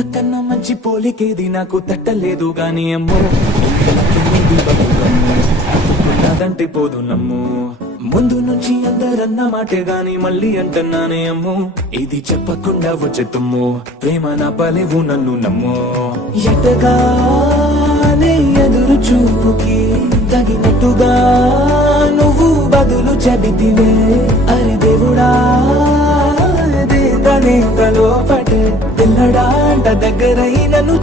ఇంతకన్నా మంచి పోలికేది నాకు తట్టలేదు గాని అమ్మో అంటుకున్నదంటే పోదు నమ్ము ముందు నుంచి అందరన్న మాటే గాని మళ్ళీ అంటున్నానే అమ్ము ఇది చెప్పకుండా వచ్చే తుమ్ము ప్రేమ నా పలేవు నన్ను నమ్ము ఎటగానే ఎదురు చూపుకి తగినట్టుగా నువ్వు బదులు చెబితివే అరే దేవుడా తనే తలో పటే పిల్లడా అంట దగ్గరై నన్ను